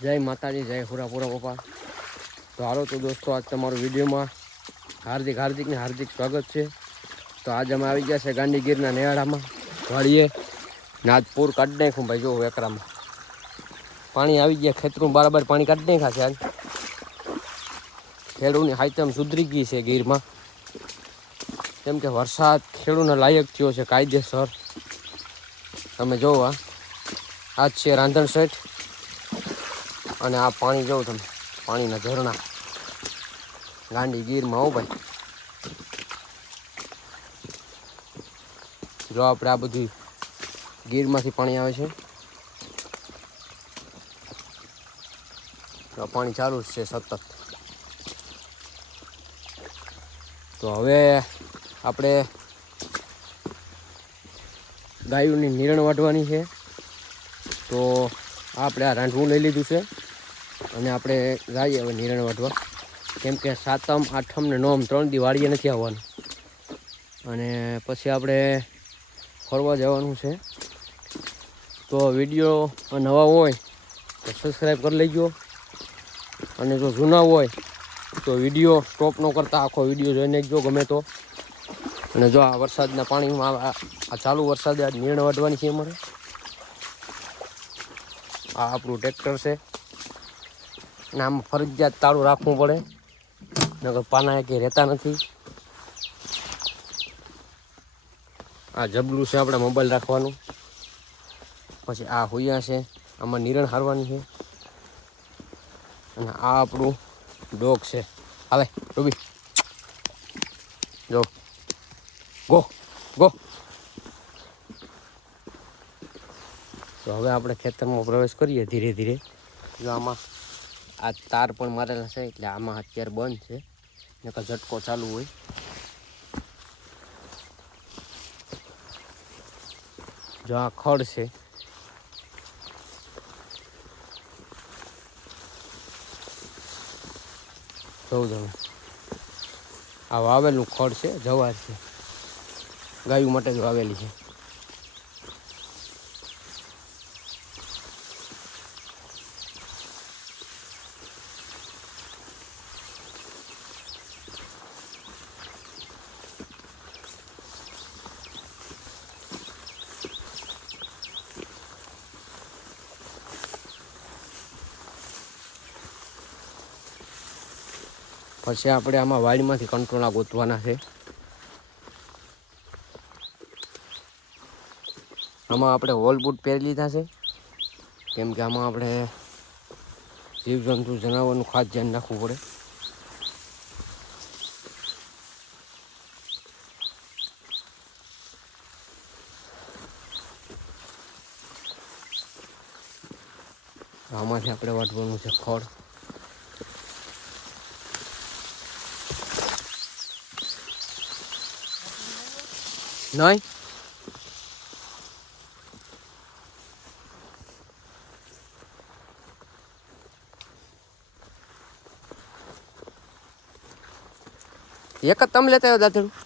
જય માતાજી, જય હુરાપુરા પપ્પા તો હાલો તો દોસ્તો, આજ તમારું વિડીયોમાં હાર્દિક હાર્દિકને હાર્દિક સ્વાગત છે. તો આજ અમે આવી ગયા છે ગાંધીગીરના નેહાડામાં વાળીએ નાદપુર કાઢી નાખું ભાઈ, જો વેકરામાં. પાણી આવી ગયા, ખેતરું બરાબર પાણી કાઢી નાખ્યા છે આજ ખેડૂની હાઈતમ સુધરી ગઈ છે ગીરમાં. કેમ કે વરસાદ ખેડૂને લાયક થયો છે, કાયદેસર. તમે જોવો આજ છે રાંધણ શેઠ. અને આ પાણી જોઉં તમે, પાણીના ઝરણા. ગાંડી ગીરમાં હો ભાઈ. જો આપણે આ બધું ગીરમાંથી પાણી આવે છે. તો પાણી ચાલુ જ છે સતત. તો હવે આપણે ગાયોની નિરણ વાઢવાની છે. તો આપણે આ રાંધવું લઈ લીધું છે. અને આપણે જઈએ હવે નિરણ વાઢવા. કેમ કે સાતમ, આઠમ ને નોમ ત્રણ દી વાળીએ નથી આવવાનું. અને પછી આપણે ફરવા જવાનું છે. તો વીડિયો નવા હોય તો સબસ્ક્રાઈબ કરી લેજો. અને જો જૂના હોય તો વીડિયો સ્ટોપ ન કરતા આખો વીડિયો જોઈને જો ગમે તો. અને જો આ વરસાદના પાણીમાં આ આ ચાલુ વરસાદે આજ નિર્ણય વાઢવાની છે અમારે. આ આપણું ટ્રેક્ટર છે. અને આમાં ફરજિયાત તાળું રાખવું પડે. નકર પાના કે રહેતા નથી. આ જબલું છે આપણે મોબાઈલ રાખવાનું. પછી આ હોયા છે. આમાં નિરણ હારવાની છે. અને આ આપણું ડોગ છે. હાલે રૂબી જો. Go go. તો હવે આપણે ખેતરમાં પ્રવેશ કરીએ ધીરે ધીરે. જો આમાં આ તાર પણ મારેલા છે, એટલે આમાં અત્યારે બંધ છે. નકર ઝટકો ચાલુ હોય. જો આ ખડ છે. જોઉં તમે. આ વાવેલું ખડ છે, જવાર છે. ગાયું માટે જ વાવેલી છે. પછી આપણે આમાં વાડીમાંથી કંટ્રોલા ગોતવાના છે. આમાં આપણે હોલ બૂટ પહેરી લીધા છે. કેમ કે આમાં આપણે જીવજંતુ જનાવરનું ખાસ ધ્યાન રાખવું પડે. આમાંથી આપણે વાટવાનું છે ખડ. નહીં એક જ તમે લેતા આવ્યો દાંતેડું